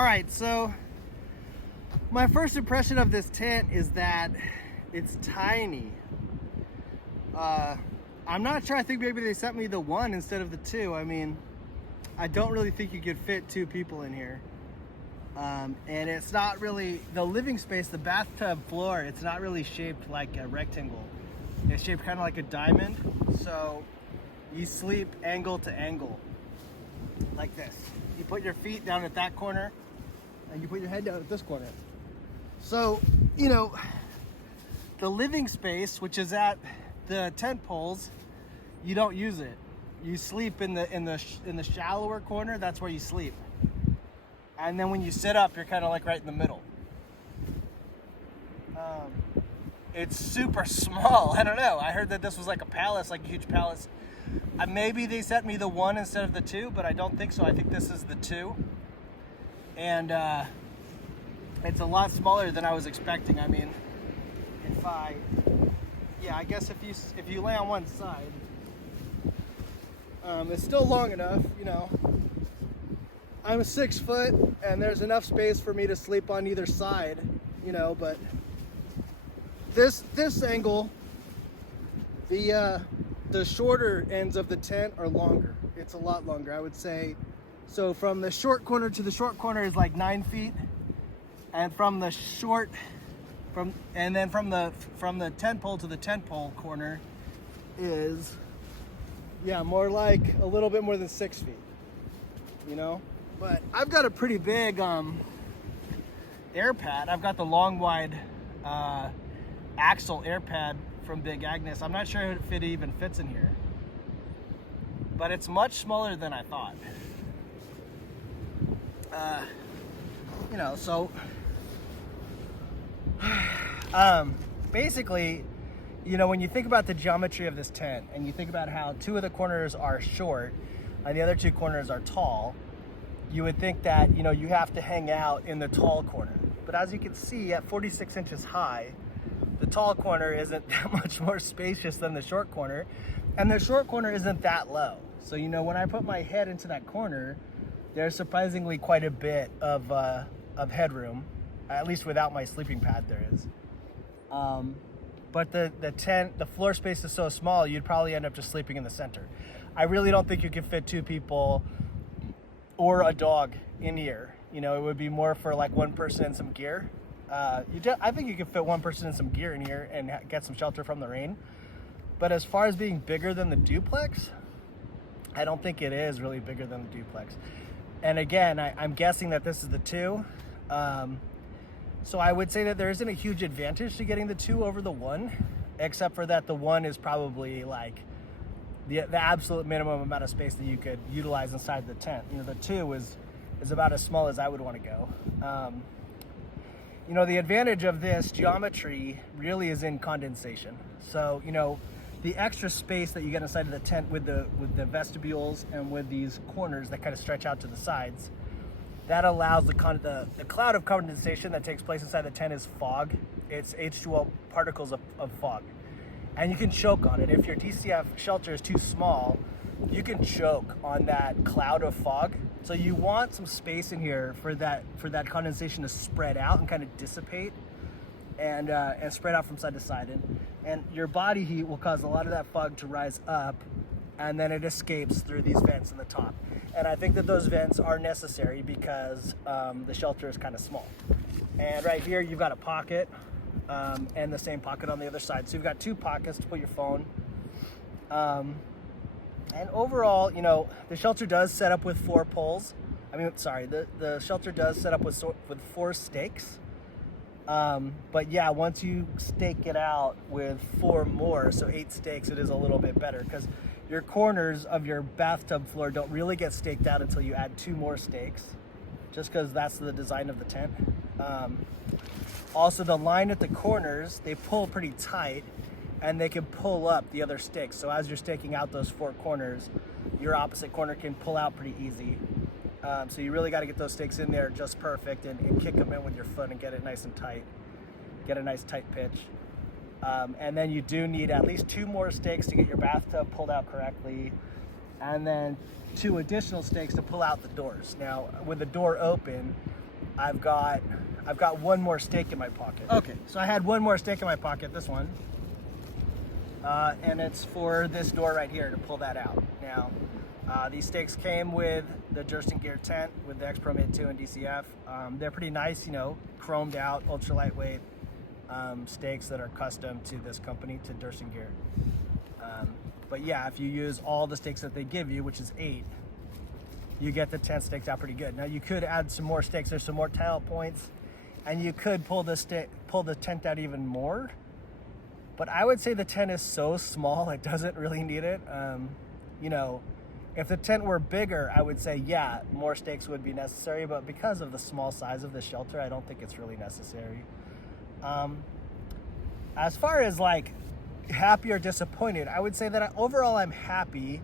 All right, so my first impression of this tent is that it's tiny. I'm not sure. I think maybe they sent me the one instead of the two. I mean, I don't really think you could fit two people in here. And it's not really, the living space, the bathtub floor, it's not really shaped like a rectangle. It's shaped kind of like a diamond. So you sleep angle to angle, like this. You put your feet down at that corner, and you put your head down at this corner. So, you know, the living space, which is at the tent poles, you don't use it. You sleep in the shallower corner. That's where you sleep. And then when you sit up, you're kind of like right in the middle. It's super small. I don't know. I heard that this was like a palace, like a huge palace. Maybe they sent me the one instead of the two, but I don't think so. I think this is the two. And it's a lot smaller than I was expecting. I mean, I guess if you lay on one side, it's still long enough, you know. I'm 6 foot, and there's enough space for me to sleep on either side, you know. But this angle, the shorter ends of the tent are longer. It's a lot longer, I would say. So from the short corner to the short corner is like 9 feet, and from the tent pole to the tent pole corner is, yeah, more like a little bit more than 6 feet, you know. But I've got a pretty big air pad. I've got the long wide axle air pad from Big Agnes. I'm not sure if it even fits in here, but it's much smaller than I thought. You know, so basically, you know, when you think about the geometry of this tent and you think about how two of the corners are short and the other two corners are tall, you would think that, you know, you have to hang out in the tall corner. But as you can see, at 46 inches high, the tall corner isn't that much more spacious than the short corner, and the short corner isn't that low. So, you know, when I put my head into that corner, there's surprisingly quite a bit of headroom, at least without my sleeping pad there is. But the floor space is so small, you'd probably end up just sleeping in the center. I really don't think you can fit two people or a dog in here. You know, it would be more for like one person and some gear. I think you could fit one person and some gear in here and get some shelter from the rain. But as far as being bigger than the duplex, I don't think it is really bigger than the duplex. And again, I'm guessing that this is the two. So I would say that there isn't a huge advantage to getting the two over the one, except for that the one is probably like the absolute minimum amount of space that you could utilize inside the tent. You know, the two is about as small as I would want to go. You know, the advantage of this geometry really is in condensation. So, you know, the extra space that you get inside of the tent with the vestibules and with these corners that kind of stretch out to the sides, that allows the cloud of condensation that takes place inside the tent is fog. It's H2O particles of fog. And you can choke on it. If your DCF shelter is too small, you can choke on that cloud of fog. So you want some space in here for that condensation to spread out and kind of dissipate and spread out from side to side. And your body heat will cause a lot of that fog to rise up, and then it escapes through these vents in the top. And I think that those vents are necessary because the shelter is kind of small. And right here, you've got a pocket and the same pocket on the other side. So you've got two pockets to put your phone. And overall, you know, the shelter does set up with 4 poles. The shelter does set up with 4 stakes. But yeah, once you stake it out with 4 more, so 8 stakes, it is a little bit better because your corners of your bathtub floor don't really get staked out until you add 2 more stakes, just because that's the design of the tent. Also, the line at the corners, they pull pretty tight, and they can pull up the other stakes. So as you're staking out those 4 corners, your opposite corner can pull out pretty easy. So you really got to get those stakes in there just perfect and kick them in with your foot and get it nice and tight. Get a nice tight pitch. And then you do need at least 2 more stakes to get your bathtub pulled out correctly. And then 2 additional stakes to pull out the doors. Now, with the door open, I've got one more stake in my pocket. Okay, so I had one more stake in my pocket, this one. And it's for this door right here to pull that out. Now, these stakes came with the Durston gear tent with the X Pro Mid 2 and DCF. They're pretty nice, you know, chromed out, ultra lightweight stakes that are custom to this company, to Durston gear. But yeah, if you use all the stakes that they give you, which is 8, you get the tent stakes out pretty good. Now you could add some more stakes. There's some more tile points, and you could pull the tent out even more. But I would say the tent is so small, it doesn't really need it. You know, if the tent were bigger, I would say, yeah, more stakes would be necessary. But because of the small size of the shelter, I don't think it's really necessary. As far as like happy or disappointed, I would say that overall I'm happy,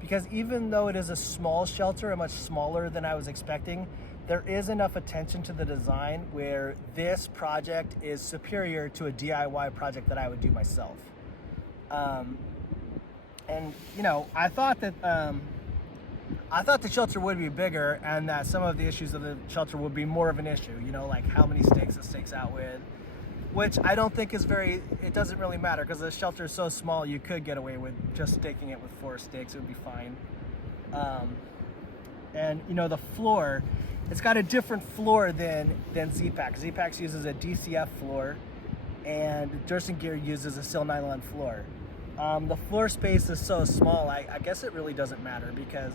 because even though it is a small shelter and much smaller than I was expecting, there is enough attention to the design where this project is superior to a DIY project that I would do myself. And you know, I thought the shelter would be bigger, and that some of the issues of the shelter would be more of an issue. You know, like how many stakes it stakes out with, which I don't think is it doesn't really matter, because the shelter is so small, you could get away with just staking it with 4 stakes, it would be fine. And you know, the floor, it's got a different floor than Z-Pack. Z-Pack uses a DCF floor, and Durston gear uses a sil nylon floor. The floor space is so small, I guess it really doesn't matter, because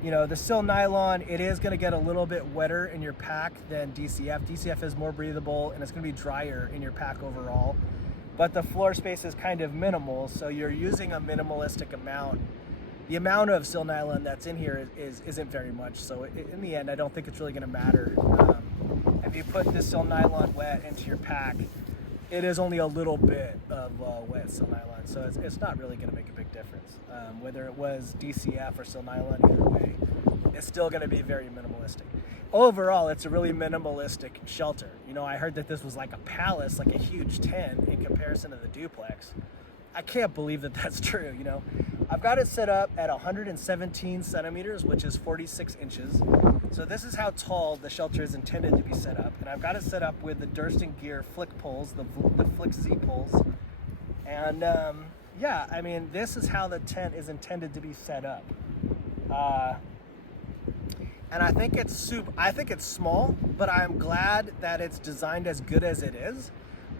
you know, the sil nylon, it is going to get a little bit wetter in your pack than DCF. DCF is more breathable, and it's going to be drier in your pack overall. But the floor space is kind of minimal, so you're using a minimalistic amount. The amount of sil nylon that's in here isn't very much, so in the end, I don't think it's really going to matter. If you put this sil nylon wet into your pack, it is only a little bit of wet sil nylon, so it's not really going to make a big difference. Whether it was DCF or sil nylon, either way, it's still going to be very minimalistic. Overall, it's a really minimalistic shelter. You know, I heard that this was like a palace, like a huge tent in comparison to the duplex. I can't believe that that's true, you know. I've got it set up at 117 centimeters, which is 46 inches. So this is how tall the shelter is intended to be set up. And I've got it set up with the Durston gear flick poles, the flick Z poles. And yeah, I mean, this is how the tent is intended to be set up. And I think it's small, but I'm glad that it's designed as good as it is.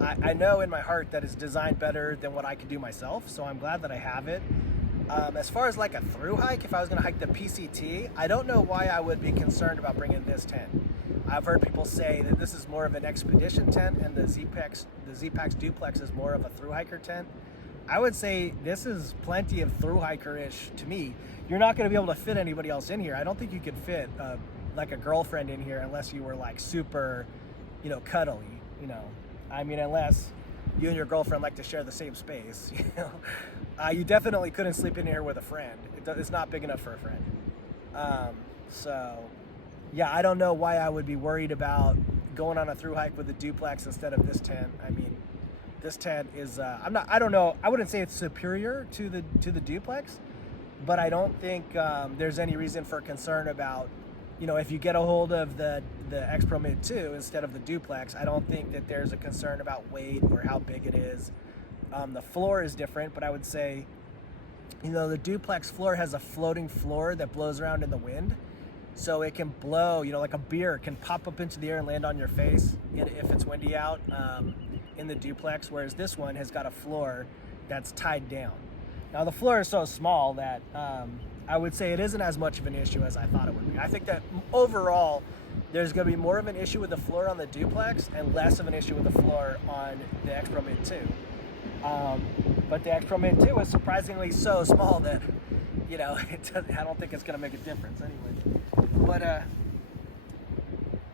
I know in my heart that it's designed better than what I could do myself, so I'm glad that I have it. As far as like a through hike, if I was gonna hike the PCT, I don't know why I would be concerned about bringing this tent. I've heard people say that this is more of an expedition tent, and the Z-Pack's duplex is more of a through hiker tent. I would say this is plenty of through hiker-ish to me. You're not gonna be able to fit anybody else in here. I don't think you could fit like a girlfriend in here unless you were like super, you know, cuddly, you know. I mean, unless you and your girlfriend like to share the same space, you know. You definitely couldn't sleep in here with a friend. It's not big enough for a friend. So, yeah, I don't know why I would be worried about going on a through hike with a duplex instead of this tent. I mean, this tent is, I don't know, I wouldn't say it's superior to the duplex, but I don't think there's any reason for concern about, you know, if you get a hold of the X Pro Mid 2 instead of the duplex, I don't think that there's a concern about weight or how big it is. The floor is different, but I would say, you know, the duplex floor has a floating floor that blows around in the wind. So it can blow, you know, like a beer can pop up into the air and land on your face if it's windy out in the duplex, whereas this one has got a floor that's tied down. Now the floor is so small that I would say it isn't as much of an issue as I thought it would be. I think that overall, there's going to be more of an issue with the floor on the duplex and less of an issue with the floor on the X Pro Mid 2. But the X Pro Mid 2 is surprisingly so small that, you know, I don't think it's going to make a difference anyway. But,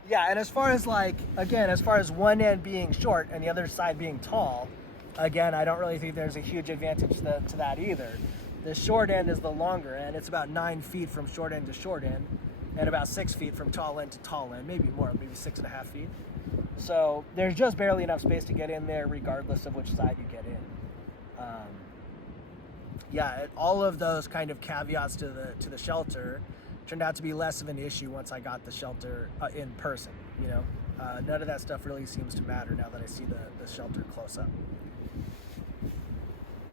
yeah, and as far as like, again, as far as one end being short and the other side being tall, again, I don't really think there's a huge advantage to that either. The short end is the longer end. It's about 9 feet from short end to short end, and about 6 feet from tall end to tall end, maybe more, maybe 6.5 feet. So there's just barely enough space to get in there regardless of which side you get in. Yeah, all of those kind of caveats to the shelter turned out to be less of an issue once I got the shelter in person. None of that stuff really seems to matter now that I see the shelter close up.